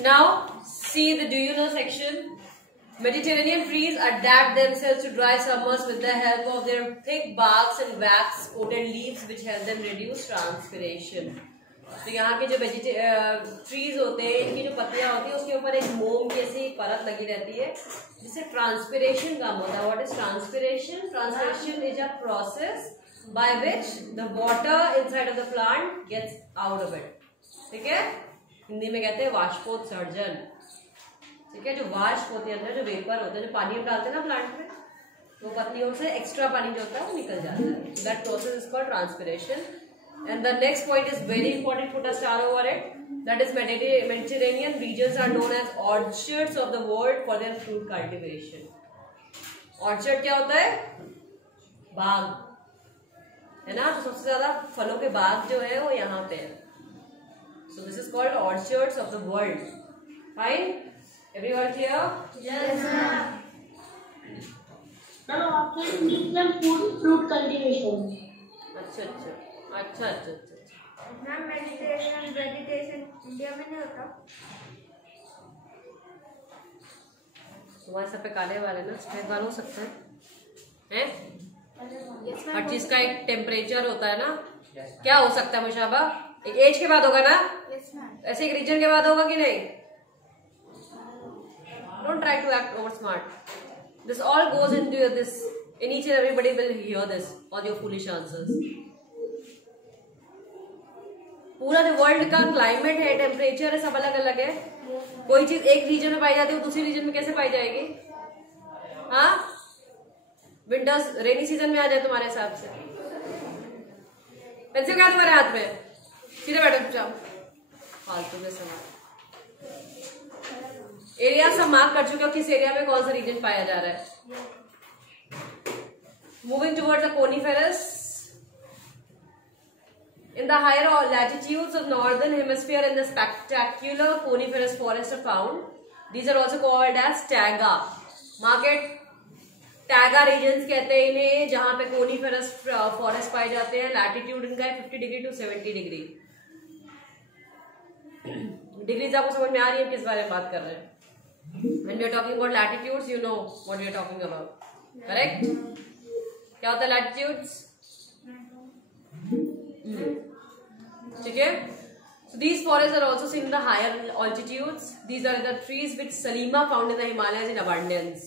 Now, see the do you know section. Mediterranean trees adapt themselves to dry summers with the help of their thick barks and wax-coated leaves, which help them reduce transpiration. तो यहाँ के जो trees होते हैं, इनकी जो पत्तियां होती है उसके ऊपर एक मोम जैसी परत लगी रहती है जिससे ट्रांसपिरेशन कम होता है. What is transpiration? Transpiration is a process by which the water inside of the plant gets out of it. ठीक है, हिंदी में कहते हैं वाष्पोत्सर्जन. ठीक है, जो वाष्प होती है अंदर, जो वेपर होता है, जो पानी में डालते हैं ना प्लांट में, वो पत्तियों से एक्स्ट्रा पानी जो होता है वो निकल जाता है. That process is called transpiration. And the next point is very important, put a star over it. That is Mediterranean regions are known as orchards of the world for their fruit cultivation. Orchard क्या होता है? बाग है ना. तो सबसे ज्यादा फलों के बाग जो है वो यहाँ पे है. So this is called orchards of the world. Fine? Everyone clear? Yes, ma'am. Now, after this, fruit cultivation. अच्छा अच्छा अच्छा अच्छा अच्छा. मैम मेडिटेशन वेजिटेशन इंडिया में नहीं होता. तुम्हारे सब पे काले वाले ना सफेद बाल हो सकते हैं. हर चीज का एक टेम्परेचर होता है ना. क्या हो सकता है मुशाबा? एक एज के बाद होगा ना. ऐसे एक रीजन के बाद होगा कि नहीं. Don't try to act over smart. This all goes into this. In each and everybody will hear this all your foolish answers. पूरा जो वर्ल्ड का क्लाइमेट है, टेम्परेचर है, सब अलग अलग है. कोई चीज एक रीजन में पाई जाती है, दूसरी रीजन में कैसे पाई जाएगी? हाँ, विंटर्स रेनी सीजन में आ जाए तुम्हारे हिसाब से. पेंसिल क्या तुम्हारे हाथ में? सीधे बैठो चुपचाप. फालतू में सवाल. एरिया सब मार्क कर चुके हो, किस एरिया में कौन सा रीजन पाया जा रहा है. Moving towards the coniferous. In the higher latitudes of northern hemisphere, in the spectacular coniferous forests are found. These are also called as taiga. Market taiga regions कहते हैं इन्हें, जहां पे coniferous forest पाए जाते हैं. Latitude इनका है 50 डिग्री to 70 डिग्री. डिग्रीज आपको समझ में आ रही है किस बारे में बात कर रहे हैं? When we are talking about latitudes, you know what we are talking about. Correct? क्या होता है latitudes? ठीक है. So these forests are also seen in the higher altitudes. These are the trees which Salima found in the Himalayas in abundance.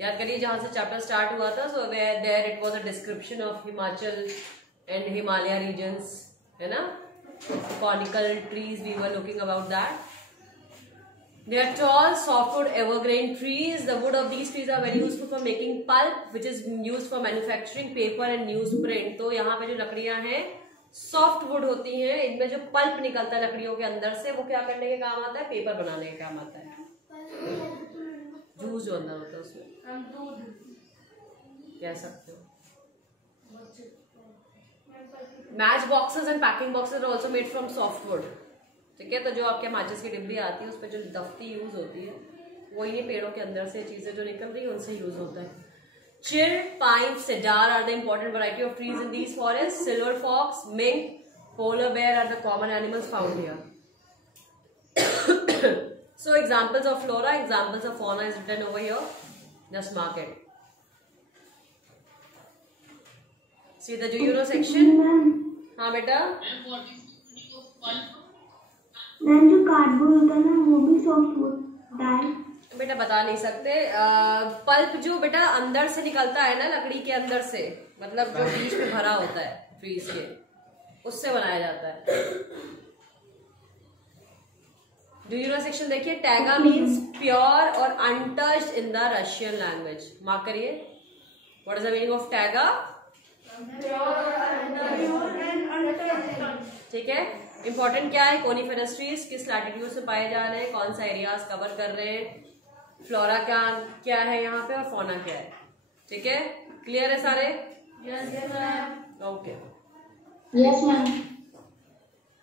याद करिए जहां से chapter start हुआ था. So where there it was a description of Himachal and Himalaya regions, है ना. Conical trees we were looking about that. They are tall, softwood evergreen trees. The wood of these trees are very useful for making pulp, which is used for manufacturing paper and newsprint. तो यहाँ पे जो लकड़ियां हैं soft wood होती हैं. इनमें जो पल्प निकलता है लकड़ियों के अंदर से, वो क्या करने के काम आता है? पेपर बनाने के काम आता है. जूस जो अंदर होता है उसमें कह सकते हो. Match boxes and packing boxes are also made from soft wood. ठीक है, तो जो आपके माचिस की डिब्बी आती है उस पर जो दफ्ती यूज होती है वो ये पेड़ों के अंदर से चीजें जो निकल रही है उनसे यूज होता है. Chir, pine, cedar are the important variety of trees in these forests. Silver fox, mink, polar bear are the common animals found here. So examples of flora, examples of fauna is written over here. Just mark it. See the do you know section? हाँ बेटा. Ma'am जो cardboard होता है ना वो भी soft die. बेटा बता नहीं सकते. पल्प जो बेटा अंदर से निकलता है ना लकड़ी के अंदर से, मतलब जो बीच में भरा होता है ट्रीज के, उससे बनाया जाता है. डू यू नो सेक्शन देखिए. टैगा मीन्स प्योर और untouched in the Russian language. Mark करिए. What is the meaning of taiga? ठीक है. इंपॉर्टेंट क्या है? कोनिफेरस ट्रीज किस लैटिट्यूड से पाए जा रहे हैं, कौन सा एरियाज कवर कर रहे हैं, फ्लोरा का क्या है यहाँ पे और फौना क्या है. ठीक है, क्लियर है सारे? Yes ma'am. Okay. Yes ma'am.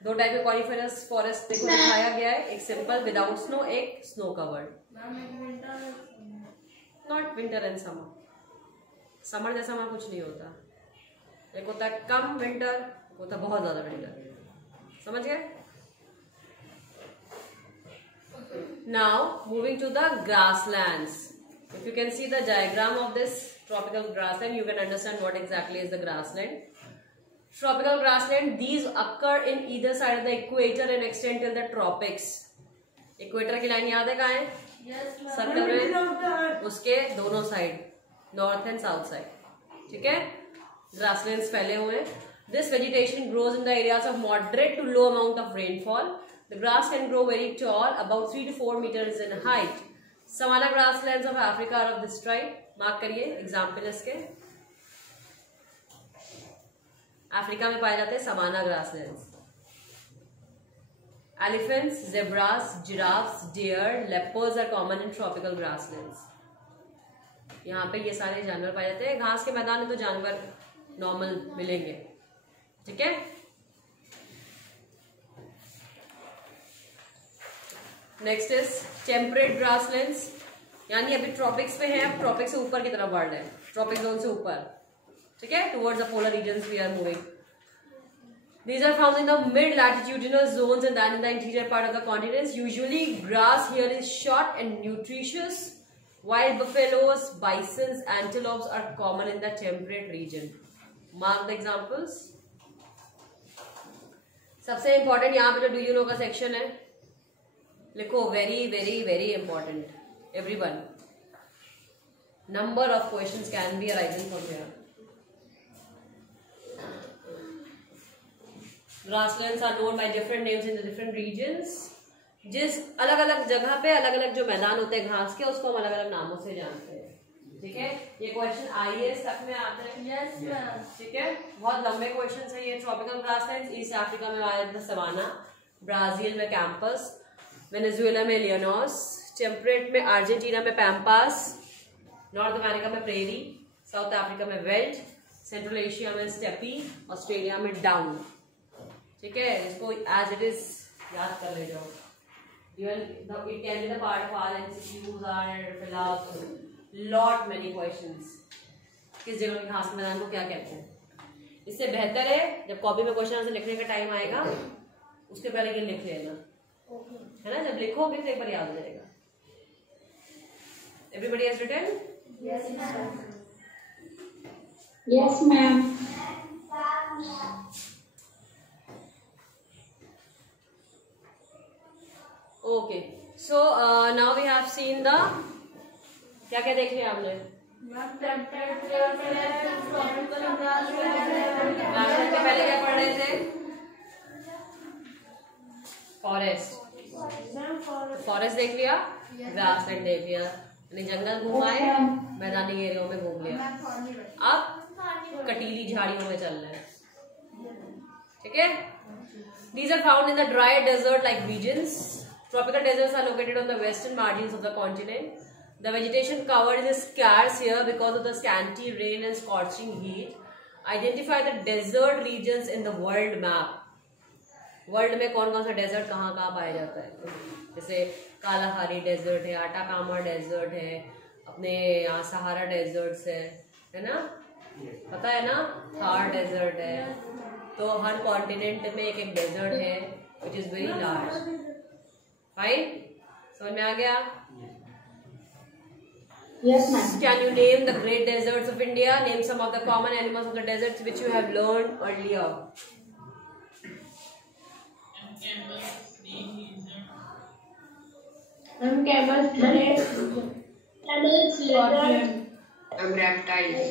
दो टाइप के कॉनिफेरस फॉरेस्ट देखो दिखाया गया है. एक सिंपल विदाउट स्नो, एक snow covered. Not winter and summer. Summer जैसा वहां कुछ नहीं होता. एक होता है कम विंटर, होता बहुत ज्यादा विंटर. समझ गए? Now moving to the grasslands. If you can see the diagram of this tropical grassland, you can understand what exactly is the grassland. Tropical grassland, these occur in either side of the equator and extend till the tropics. Equator की line याद है कहाँ है? Circle में उसके दोनों side, north and south side. ठीक है, ग्रासलैंड्स फैले हुए हैं. This vegetation grows in the areas of moderate to low amount of rainfall. The grass can grow very tall, about 3 to 4 meters in height. Savanna grasslands of Africa are of this type. Mark करिए example इसके. Africa में पाए जाते हैं savanna grasslands. Elephants, zebras, giraffes, deer, leopards are common in tropical grasslands. यहाँ पे ये सारे जानवर पाए जाते हैं. घास के मैदान में तो जानवर नॉर्मल मिलेंगे. ठीक है. Next is temperate grasslands. यानी अभी ट्रॉपिक्स पे है, अब ट्रॉपिक से ऊपर की तरफ बढ़ रहे हैं, ट्रॉपिक जोन से ऊपर. ठीक है, towards the polar regions we are moving. These are found in the mid-latitudinal zones and then in the interior part of the continents. Usually, grass here is short and nutritious. Wild buffaloes, bisons, antelopes are common in the temperate region. Mark the examples. सबसे important यहाँ पे जो do you know का section है, लिखो. Very very very important. Everyone, number of questions can be arising from here. Grasslands are known by different names in the different regions. जिस अलग अलग जगह पे अलग अलग जो मैदान होते हैं घास के, उसको हम अलग अलग नामों से जानते हैं. ठीक है, ये क्वेश्चन आईएएस तक में आते हैं. Yes ma'am. ठीक है, बहुत लंबे क्वेश्चन है ये. ट्रॉपिकल ग्रासलैंड्स ईस्ट अफ्रीका में आया था सवाना, ब्राजील में कैंपस, वेनेजुएला में लियोनोस, टेम्परेट में अर्जेंटीना में पैम्पास, नॉर्थ अमेरिका में प्रेरी, साउथ अफ्रीका में वेल्ट, सेंट्रल एशिया में स्टेपी, ऑस्ट्रेलिया में डाउन. ठीक है, इसको एज इट इज याद कर ले जाओ. It can be the part of our MCQs are fill out lot many questions. किस जगह के घास मैदान को क्या कहते हैं. इससे बेहतर है जब कॉपी में क्वेश्चन आंसर लिखने का टाइम आएगा, उसके पहले ये लिख लेना. है ना, जब लिखोगे तो एक बार याद हो जाएगा. Everybody has written? Yes, ma'am. Yes, ma'am. Okay. So now we have seen the क्या क्या देख लिया हमने. पहले क्या पढ़ रहे थे? फॉरेस्ट. फॉरेस्ट देख लिया, ग्रासलैंड देख लिया, यानी जंगल घुमाए, मैदानी एरिया में घूम लिया. अब कटीली झाड़ियों में चल रहे हैं. ठीक है. These are found in the dry desert-like regions. Tropical deserts are located on the western margins of the continent. The vegetation cover is scarce here because of the scanty rain and scorching heat. Identify the desert regions in the world map. World में कौन कौन सा desert कहाँ कहाँ पाया जाता है. जैसे कालाहारी डेजर्ट है, आटाकामा डेजर्ट है, अपने यहाँ सहारा डेजर्ट्स है ना, पता है ना, थार डेजर्ट है. तो हर कॉन्टिनेंट में एक एक डेजर्ट है which is very large. Fine, समझ में आ गया. Yes, ma'am. Can you name the great deserts of India? Name some of the common animals of the deserts which you have learned earlier. Camels, lizards, reptiles.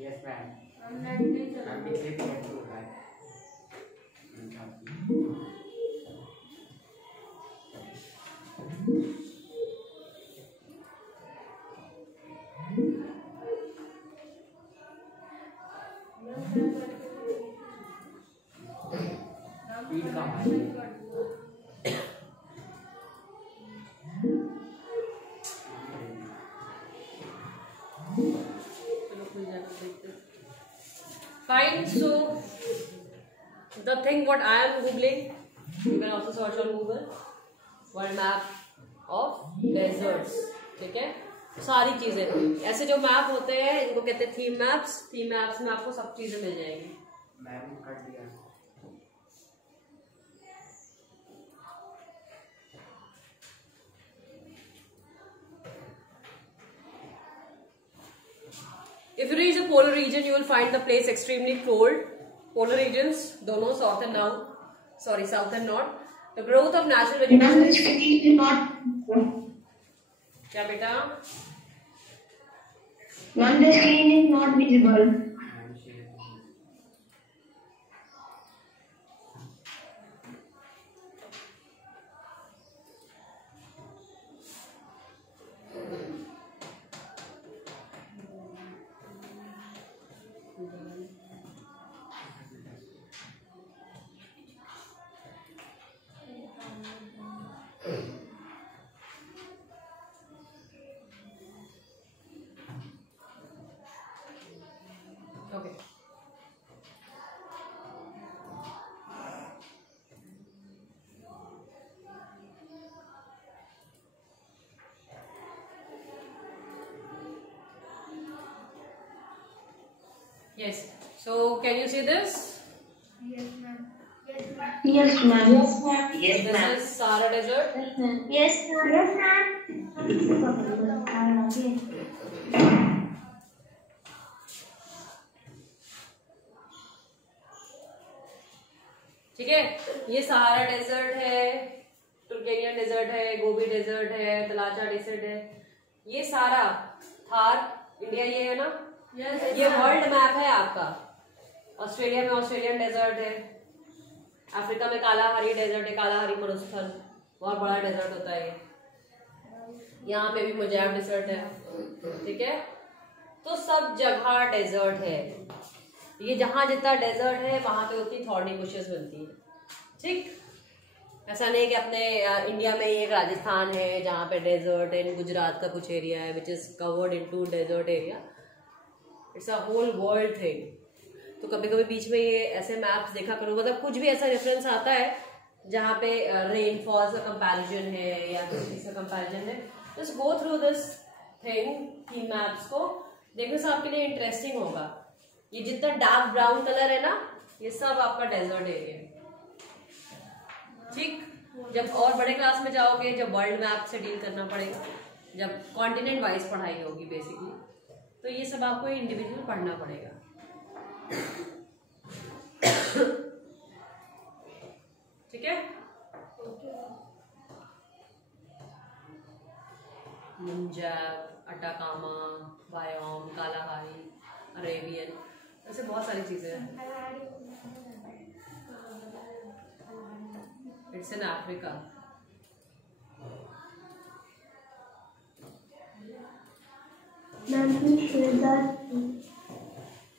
Yes, ma'am. I'm taking it too high. what I am googling, you can also search on Google. World map of desserts, ठीक है। सारी चीजें, ऐसे जो map होते हैं इनको कहते हैं थीम मैप्स। थीम मैप्स में आपको सब चीजें मिल जाएंगी। मैप कर दिया। If you reach the polar region, you will find the place extremely cold. Polar regions, दोनों south and north. The growth of natural vegetation. क्या बेटा? Ma'am, the screen is not visible. Okay. Yes. So, can you see this? Yes, ma'am. Yes, ma'am. Yes, ma'am. This is Sahara Desert. Yes, ma'am. Yes, ma'am. ठीक है, ये Sahara desert है, तुर्केनियन desert है, Gobi desert है, तलाचा desert है, ये सारा Thar India ये है ना। ये वर्ल्ड मैप है आपका। ऑस्ट्रेलिया में ऑस्ट्रेलियन डेजर्ट है, अफ्रीका में कालाहारी डेजर्ट है, कालाहारी मरुस्थल बहुत बड़ा डेजर्ट होता है। यहाँ पे भी मुजाब डेजर्ट है, ठीक है। तो सब जगह डेजर्ट है। ये जहां जितना डेजर्ट है वहां पे उतनी थॉर्नी बुशेस मिलती है, ठीक। ऐसा नहीं कि अपने इंडिया में ही एक राजस्थान है जहाँ पे डेजर्ट है, गुजरात का कुछ एरिया है which is covered into desert area. It's a whole world thing. तो कभी कभी बीच में ये ऐसे मैप्स देखा करो, मतलब कुछ भी ऐसा रेफरेंस आता है जहाँ पे रेनफॉल का कंपैरिजन है या किसी चीज का कंपैरिजन है, just go through this thing, theme maps को देखने से आपके लिए इंटरेस्टिंग होगा। ये जितना डार्क ब्राउन कलर है ना, ये सब आपका डेजर्ट एरिया है, ठीक। जब और बड़े क्लास में जाओगे, जब वर्ल्ड मैप से डील करना पड़ेगा, जब कॉन्टिनेंट वाइज पढ़ाई होगी बेसिकली, तो ये सब आपको इंडिविजुअल पढ़ना पड़ेगा। ठीक है। मुंजाब, अटाकामा, बायोम, कालाहारी, अरेबियन, ऐसे बहुत सारी चीजें हैं। It's in Africa.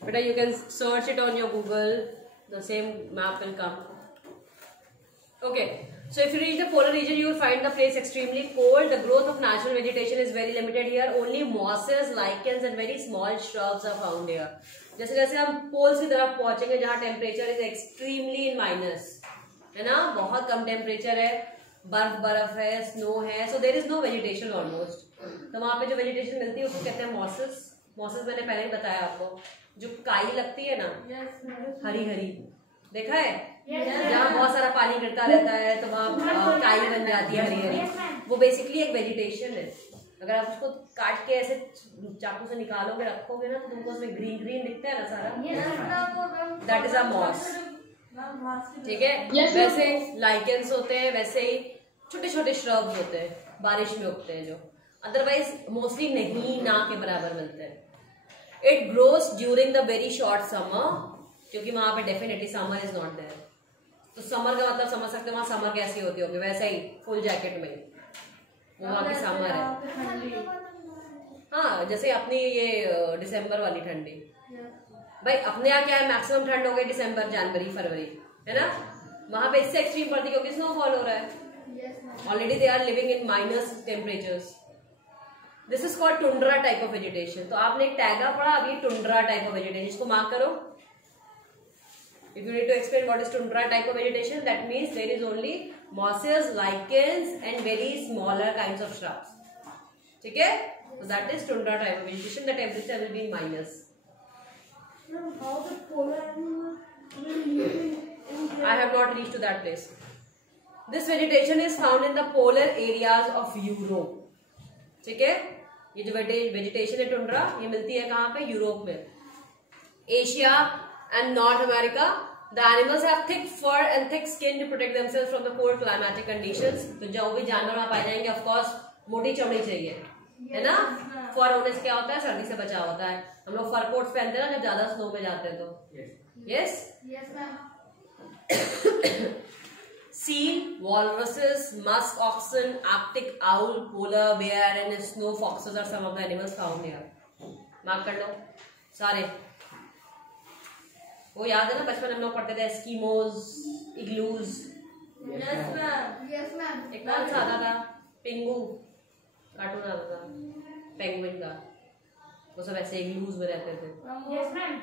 बेटा you can search it on your Google, the same map will come. Okay, so if you reach the polar region, you will find the place extremely cold. The growth of natural vegetation is very limited here. Only mosses, lichens and very small shrubs are found here. जैसे जैसे हम poles की तरफ पहुंचेंगे जहाँ temperature is extremely in minus, है ना, बहुत कम टेम्परेचर है, बर्फ है, स्नो है, so there is no vegetation almost. तो वहां पे जो वेजिटेशन मिलती है उसको कहते हैं मॉसेस। मॉसेस मैंने पहले ही बताया आपको, जो काई लगती है ना, हरी हरी, देखा है, जहाँ बहुत सारा पानी गिरता रहता है तो वहाँ काई बन जाती है हरी हरी, वो बेसिकली एक वेजिटेशन है। अगर आप उसको काट के ऐसे चाकू से निकालोगे, रखोगे ना, तो तुमको उसमें ग्रीन ग्रीन दिखता है ना सारा, दैट इज अ मॉस, ठीक है। वैसे लाइकेंस होते हैं, वैसे ही छोटे छोटे श्रब्स होते हैं, बारिश में उगते हैं, जो अदरवाइज मोस्टली नहीं ना के बराबर मिलते हैं। It grows during the very short summer, क्योंकि वहां पे definitely summer is not there. तो समर का मतलब समझ सकते हैं वहां समर कैसी होती होगी, वैसे ही फुल जैकेट में वहां की समर है। हाँ, जैसे अपनी ये दिसंबर वाली ठंडी, भाई अपने यहाँ क्या है, मैक्सिमम ठंड हो गई दिसंबर, जनवरी, फरवरी, है ना। वहां पे इससे एक्सट्रीम पड़ती है क्योंकि स्नोफॉल हो रहा है, already they are living in minus temperatures. This is called tundra type of vegetation. तो आपने एक टैगा पढ़ा अभी, टुंड्रा टाइप ऑफ वेजिटेशन, इसको मार्क करो। If you need to explain what is tundra type of vegetation, that means there is only mosses, lichens and very smaller kinds of shrubs. ठीक है? So that is tundra type of vegetation. The temperature will be in minus. How the polar animals will live in I have not reached to that place. This vegetation is found in the polar areas of Europe. ठीक है? ये जो vegetation है tundra, ये मिलती है कहाँ पे? यूरोप में. Asia and North America, the animals have thick fur and thick skin to protect themselves from the cold climatic conditions. तो जो भी जानवर वहाँ पाए जाएंगे, of course मोटी चमड़ी चाहिए, है ना? फर होने से क्या होता है? सर्दी से बचाव होता है. हम लोग फर कोट्स पहनते हैं ना जब ज्यादा स्नो में जाते हैं तो. Yes? Yes, ma'am. Seal, walruses, musk oxen, Arctic owl, polar bear and snow foxes are some of the animals found here. Mark कर लो सारे. वो याद है ना बचपन हम लोग पढ़ते थे Eskimos, igloos. Yes, ma'am. Yes, ma'am. एक कौन सा आता था? पिंगू कार्टून आता था पेंगुइन का. वो सब ऐसे इग्लूज में रहते थे. Yes, ma'am.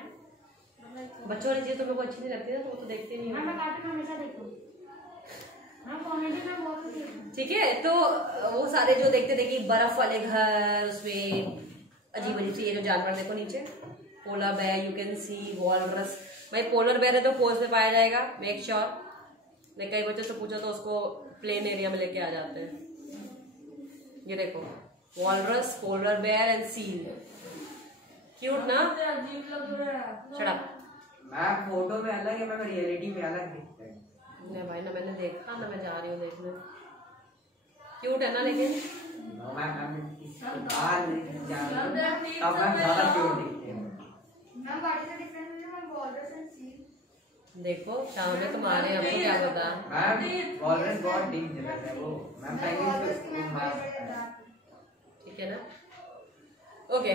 बच्चों वाली चीज तो मेरे को अच्छी नहीं लगती है तो वो तो देखते नहीं. मैं कार्टून हमेशा देखती हूँ. मैं कॉमेडी में बहुत देखती हूँ. ठीक है, तो वो सारे जो देखते थे कि बर्फ वाले घर, उसमें अजीब अजीब से ये जो जानवर देखो नीचे, polar bear you can see, walrus. भाई पोलर बेयर है तो पोल्स में पाया जाएगा, मेक श्योर. मैं कई बच्चों से पूछा तो उसको प्लेन एरिया में लेके आ जाते हैं. ये देखो walrus, polar bear and seal. Cute ना? Shut up. मैम फोटो में अलग है, मैम रियलिटी में अलग दिखता है. नहीं भाई, ना मैंने देखा ना मैं जा रही हूँ देखने. क्यूट है ना? लेकिन नो मैम बाहर जान तब मैम ज्यादा क्यूट दिखते हैं. Ma'am, what is the difference between walrus and seal? देखो शाम में तुम्हारे हमको क्या पता. मैम वॉलरस बहुत डेंजरस है वो. मैम Walrus की पेंगुइन ma'am मार. very dark. ठीक है ना? Okay.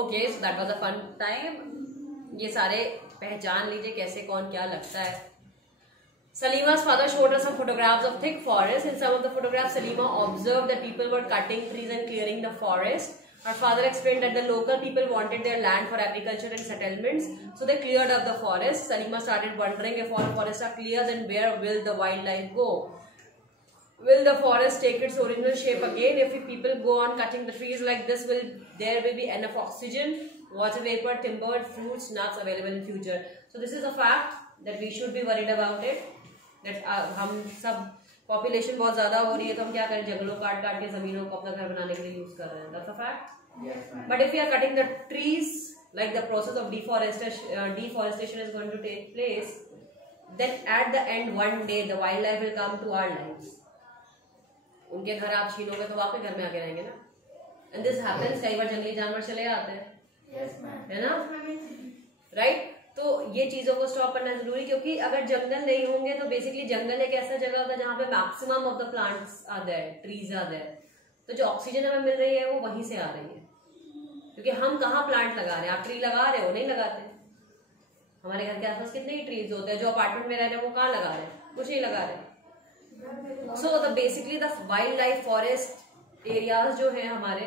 Okay, so that was a fun time. ये सारे पहचान लीजिए कैसे कौन क्या लगता है. Salima's father showed us some photographs of thick forest. In some of the photographs, Salima observed that people were cutting trees and clearing the forest. Her father explained that the local people wanted their land for agriculture and settlements, so they cleared up the forest. Salima started wondering, if all forests are clear, then where will the wildlife go? Will the forest take its original shape again? If people go on cutting the trees like this, there will be enough oxygen, water vapor, timber, fruits, nuts available in future? So this is a fact that we should be worried about it. That हम सब population बहुत ज्यादा हो रही है तो हम क्या करें? जंगलों काट के जमीनों को अपना घर बनाने के लिए यूज कर रहे हैं. That's a fact. Yes, ma'am. But if we are cutting the trees, like the process of deforestation is going to take place, then at the end one day the wildlife will come to our lives. उनके घर आप छीनोगे तो आपके घर में आके रहेंगे ना. And this happens. कई बार जंगली जानवर चले आते हैं. Yes, ma'am. है ना? Yes, ma'am, in city. Right. तो ये चीजों को स्टॉप करना जरूरी, क्योंकि अगर जंगल नहीं होंगे तो बेसिकली जंगल एक ऐसा जगह होता है जहाँ पे maximum of the plants are there, trees are there. तो जो ऑक्सीजन हमें मिल रही है वो वहीं से आ रही है. क्योंकि हम कहाँ प्लांट लगा रहे हैं? आप ट्री लगा रहे हो? नहीं लगाते. हमारे घर के आसपास कितने ही ट्रीज होते हैं. जो अपार्टमेंट में रह रहे हैं वो कहाँ लगा रहे हैं? कुछ नहीं लगा रहे. So the basically the wild life forest areas जो है हमारे,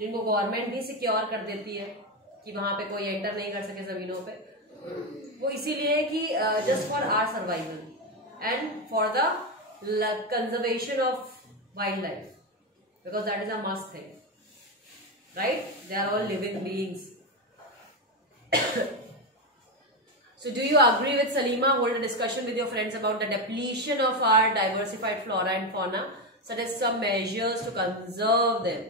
जिनको गवर्नमेंट भी सिक्योर कर देती है कि वहां पे कोई एंटर नहीं कर सके जमीनों पे, वो इसीलिए कि just for our survival and for the conservation of wildlife, because that is a must thing, right? They are all living beings. So do you agree with Salima? Hold a discussion with your friends about the depletion of our diversified flora and fauna. Suggest some measures to conserve them.